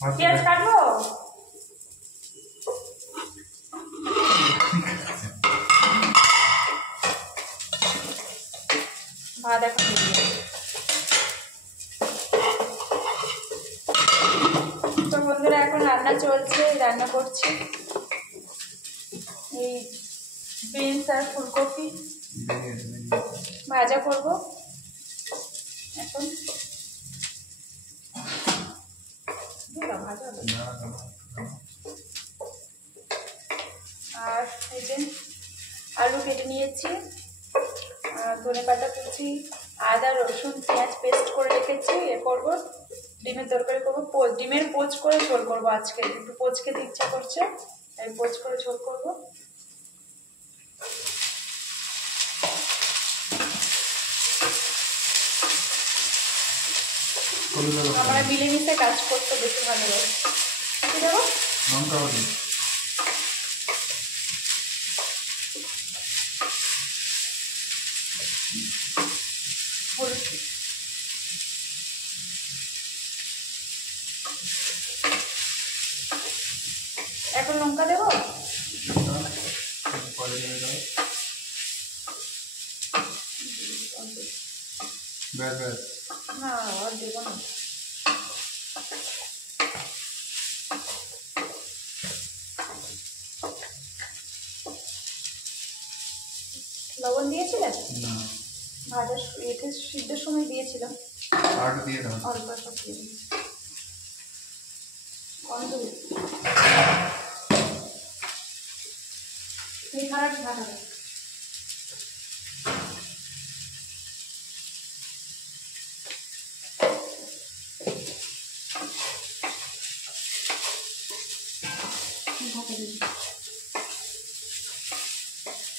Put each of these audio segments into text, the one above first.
পেঁয়াজ কাটবো। ভাত এখন তো বন্ধুরা এখন রান্না চলছে, রান্না করছি এই বিনস আর ফুলকপি ভাজা করব এখন। আর এই যে আলু কেটে নিয়েছি, ধনেপাতা কুচি, আদা রসুন পেঁয়াজ পেস্ট করে রেখেছি। এ করবো ডিমের তরকারি করবো, ডিমের পোচ করে ঝোল করবো আজকে, একটু পোচ খেতে ইচ্ছা করছে তাই পোচ করে ঝোল করবো। আমরা মিলেমিশে কাজ করতে বেশি ভালো লাগে। কি দেবো? এখন লঙ্কা দেবো? না আর দেবো না। লবণ দিয়েছিলেন? না, ভাজা এতে সিদ্ধের সময় দিয়েছিলাম। অল্প অল্প দিয়ে দিই। খারাপ ভালো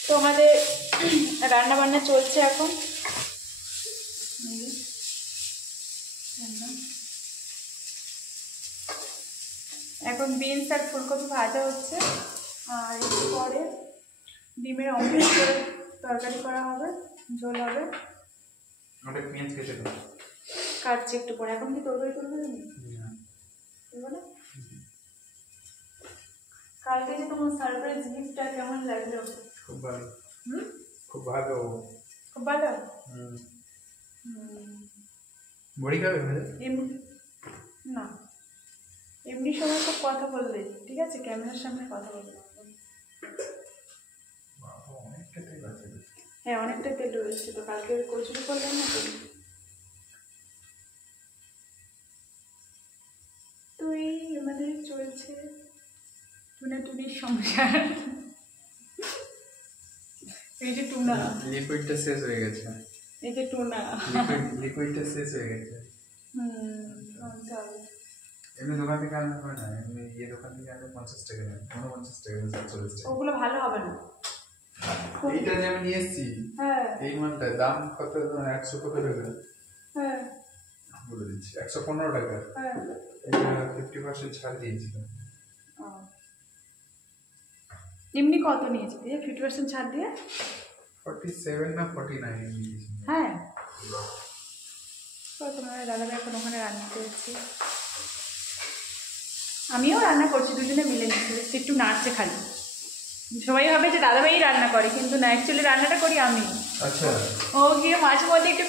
তো আমাদের রান্না বান্না চলছে এখন। এখন বিনস আর ফুলকপি ভাজা হচ্ছে, আর একটু পরে ডিমের অমলেট করে তরকারি করা হবে, ঝোল হবে। কাটছি একটু পরে। এখন কি তরকারি করবে না? কালকে যে তোমার সারপ্রাইজ গিফটটা কেমন লাগলো? খুব ভালো। খুব ভালো। খুব ভালো। বড়ি খাবে না? এমনি সময় খুব কথা বললে, ঠিক আছে? ক্যামেরার সামনে কথা বলবে। হ্যাঁ, অনেকটা তেল রয়েছে তো, কালকে কচুরি করলাম না তো। তো এই আমাদের চলছে টুনাটুনির সংসার। এই যে টুনা, লিকুইডটা শেষ হয়ে গেছে। এই যে টুনা লিকুইডটা শেষ হয়ে গেছে। এমনি দোকান থেকে আনলে হয় না, এমনি এই দোকান থেকে আনলে 50 টাকা নেয়, 49 টাকা 47 টাকা। ওগুলো ভালো হবে না। এইটা যে আমি নিয়ে এসেছি, হ্যাঁ, এই মালটা দাম কত? 100 কত টাকা? হ্যাঁ বলে দিচ্ছি, 115 টাকা। হ্যাঁ, এটা 50% ছাড় দিয়েছিল। এমনি কত নিয়েছে দিয়ে 50% ছাড় দিয়ে? 47 না 49 নিয়েছি। হ্যাঁ, তো তোমার দাদাভাই এখন ওখানে রান্না করেছি, আমিও রান্না করছি, দুজনে মিলে নিচ্ছি। একটু নাড়ছে খালি, সবাই ভাবে যে দাদাভাই রান্না করে, কিন্তু না, অ্যাকচুয়ালি রান্নাটা করি আমি। আচ্ছা, ও গিয়ে মাঝে মধ্যে একটু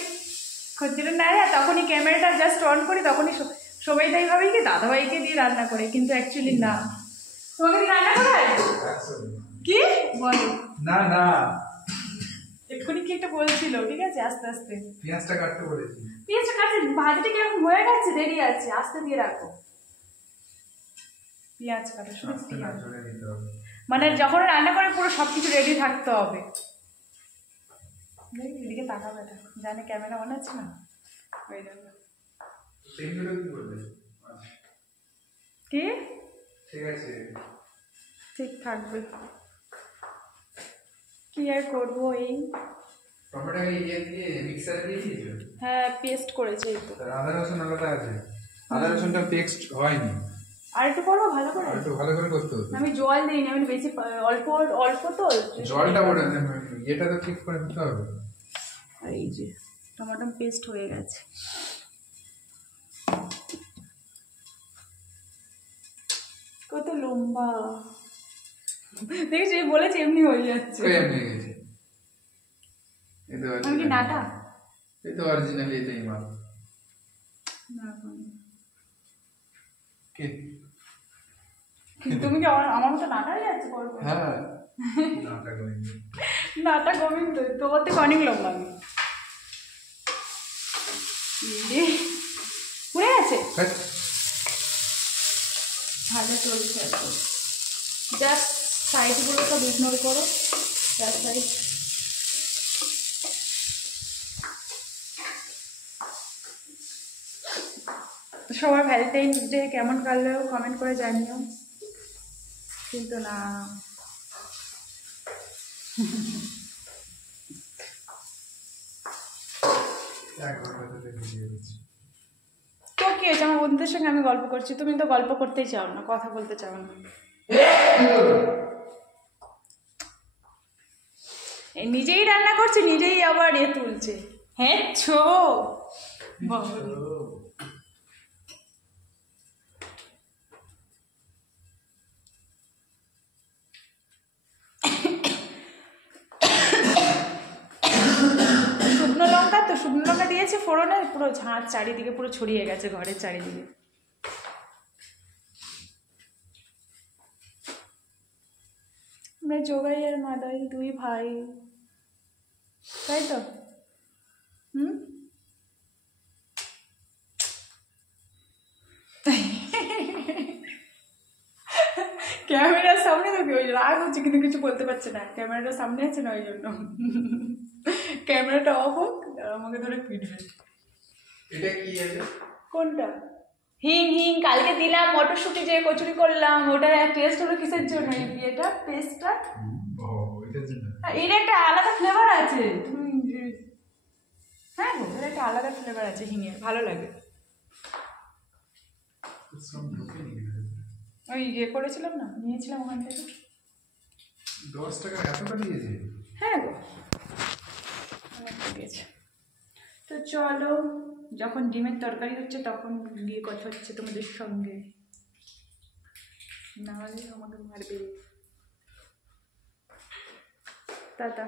খদ্দের নাড়ে, তখনই ক্যামেরাটা জাস্ট অন করি, তখনই সবাই তাই ভাবে কি দাদাভাইকে দিয়ে রান্না করে, কিন্তু অ্যাকচুয়ালি না। তোমাকে কি রান্না করায়? কি বলো? না না, এক্ষুনি কি একটা বলছিল, ঠিক আছে? আস্তে আস্তে পেঁয়াজটা কাটতে বলেছি। পেঁয়াজটা কাটতে, ভাজিটা কিরকম হয়ে গেছে, দেরি আছে, আস্তে দিয়ে রাখো। পেঁয়াজ কাটো, শুধু পেঁয়াজ মানে যখন রান্না করে পুরো সবকিছু রেডি থাকতে হবে। এদিকে তাকাবে না, জানে ক্যামেরা অন আছে না, ওই জন্য। কি ঠিক আছে, ঠিক থাকবে, কি আর করবো। এই টমেটো দিয়ে মিক্সারে দিয়ে দিয়েছো? হ্যাঁ, পেস্ট করেছি। তো আদা রসুন আলাদা আছে, আদা রসুনটা পেস্ট হয়নি, আর একটু করবো ভালো করে, একটু ভালো করে করতে হবে। আমি জল দিইনি, আমি বেশি অল্প অল্প তো জলটা ওটা এটা তো ঠিক করে দিতে হবে। আর এই যে টমেটো পেস্ট হয়ে গেছে। লম্বা, দেখেছি বলেছি এমনি হয়ে যাচ্ছে। আমি কি নাটা? এই তো অরিজিনাল, এটাই মাল। তুমি কি আমার মতো নাটা হয়ে যাচ্ছে? হ্যাঁ, নাটা গোবিন্দ, তোমার থেকে অনেক লম্বা আমি। পুড়ে গেছে, ভালো চলছে। জাস্ট সাইডগুলো সব ইগনোর করো, জাস্ট সাইড। সবার ভ্যালেন্টাইন্স ডে কেমন কাটলেও কমেন্ট করে জানিও, কিন্তু না তো কি হয়েছে? আমার বন্ধুদের সঙ্গে আমি গল্প করছি, তুমি তো গল্প করতেই চাও না, কথা বলতে চাও না। নিজেই রান্না করছে, নিজেই আবার তুলছে। হ্যাঁ ছো শুকনো লঙ্কা, তো শুকনো লঙ্কা দিয়েছে ফোড়নে, পুরো ঝাঁঝ চারিদিকে পুরো ছড়িয়ে গেছে ঘরের চারিদিকে। আমরা জোগাই আর মাদাই দুই ভাই, তাই তো? ক্যামেরার সামনে তো ওই রাগ হচ্ছে, কিন্তু কিছু বলতে পারছে না, ক্যামেরাটার সামনে আছে না, ওই জন্য। ক্যামেরাটা অফ হোক, আমাকে ধরে পিটবে। এটা কি আছে? কোনটা? হিং হিং কালকে দিলাম, মটরশুঁটি যে কচুরি করলাম, ওটা টেস্ট হলো কিসের জন্য? এই বিয়েটা পেস্টটা, এর একটা আলাদা ফ্লেভার আছে। তুমি হ্যাঁ গো, এর একটা আলাদা ফ্লেভার আছে হিঙের, ভালো লাগে। ওই ইয়ে করেছিলাম না, নিয়েছিলাম ওখান থেকে 10 টাকা এতটা দিয়েছে? হ্যাঁ গো, অনেকটা দিয়েছে। তো চলো, যখন ডিমের তরকারি হচ্ছে তখন গিয়ে কথা হচ্ছে তোমাদের সঙ্গে, নাহলে আমাকে মারবে। টাটা।